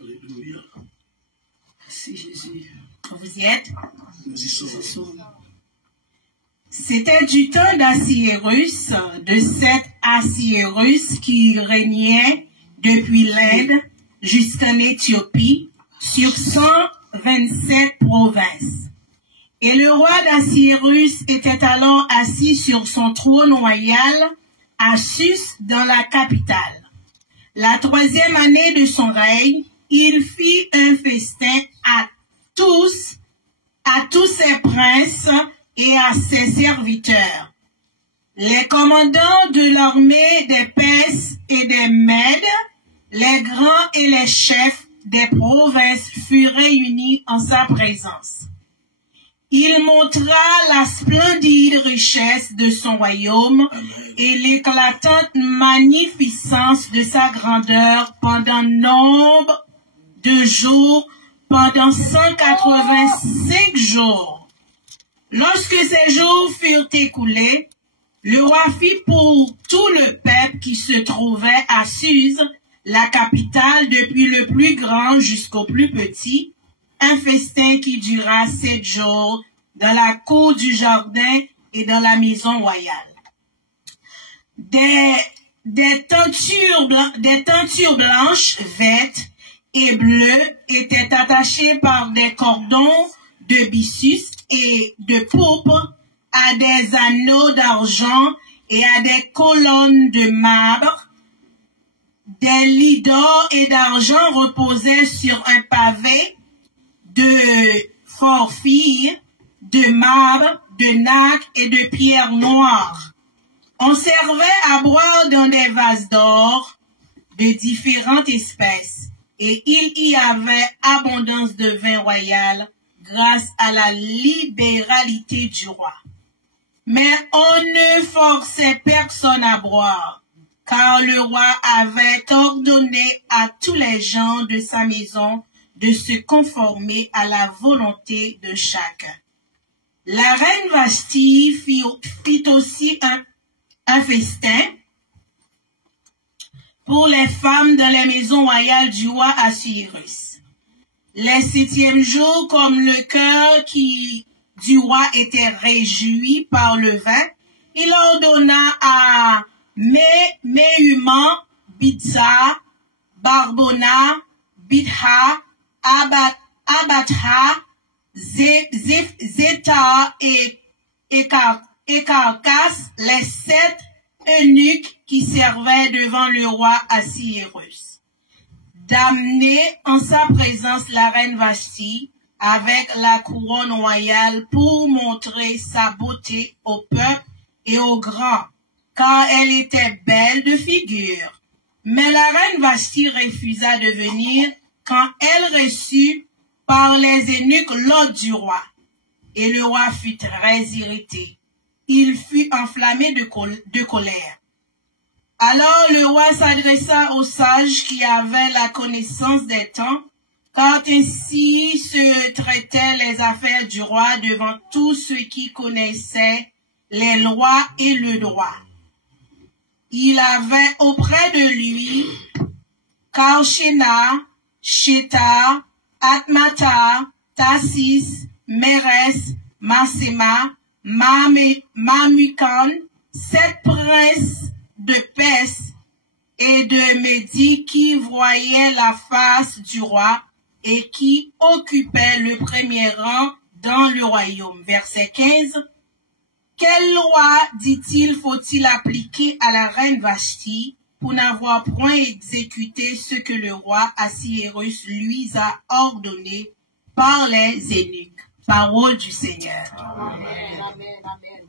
Alléluia. Merci Jésus. Vous y êtes? Merci. C'était du temps d'Assyrus, de cet Assyrus qui régnait depuis l'Inde jusqu'en Éthiopie sur 127 provinces. Et le roi d'Assyrus était alors assis sur son trône royal à Sus dans la capitale. La 3e année de son règne, il fit un festin à tous ses princes et à ses serviteurs. Les commandants de l'armée des Perses et des Mèdes, les grands et les chefs des provinces furent réunis en sa présence. Il montra la splendide richesse de son royaume et l'éclatante magnificence de sa grandeur pendant nombre de jours, pendant 185 jours. Lorsque ces jours furent écoulés, le roi fit pour tout le peuple qui se trouvait à Suse, la capitale, depuis le plus grand jusqu'au plus petit, un festin qui dura 7 jours dans la cour du jardin et dans la maison royale. Des tentures blanches, vertes et bleues étaient attachées par des cordons de byssus et de pourpre à des anneaux d'argent et à des colonnes de marbre. Des lits d'or et d'argent reposaient sur un pavé de porphyre, de marbre, de nacre et de pierre noire. On servait à boire dans des vases d'or de différentes espèces, et il y avait abondance de vin royal grâce à la libéralité du roi. Mais on ne forçait personne à boire, car le roi avait ordonné à tous les gens de sa maison de se conformer à la volonté de chacun. La reine Vashti fit aussi un festin pour les femmes dans les maisons royales du roi Assyrus. Les 7e jours, comme le cœur du roi était réjoui par le vin, il ordonna à Méhuman, Bitsa, Barbona, Bitha, Abatha, Zeta et Carcasse, les 7 eunuques qui servaient devant le roi Assyrus, d'amener en sa présence la reine Vashti avec la couronne royale pour montrer sa beauté au peuple et aux grands, car elle était belle de figure. Mais la reine Vashti refusa de venir quand elle reçut par les eunuques l'ordre du roi. Et le roi fut très irrité. Il fut enflammé de colère. Alors le roi s'adressa aux sages qui avaient la connaissance des temps, car ainsi se traitaient les affaires du roi devant tous ceux qui connaissaient les lois et le droit. Il avait auprès de lui Karshena, Sheta, Atmata, Tassis, Meres, Masema, Mamukan, 7 princes de Perse et de Médie qui voyaient la face du roi et qui occupaient le premier rang dans le royaume. Verset 15. Quelle loi, dit-il, faut-il appliquer à la reine Vashti pour n'avoir point exécuté ce que le roi Assyrus lui a ordonné par les eunuques? Parole du Seigneur. Amen, amen, amen.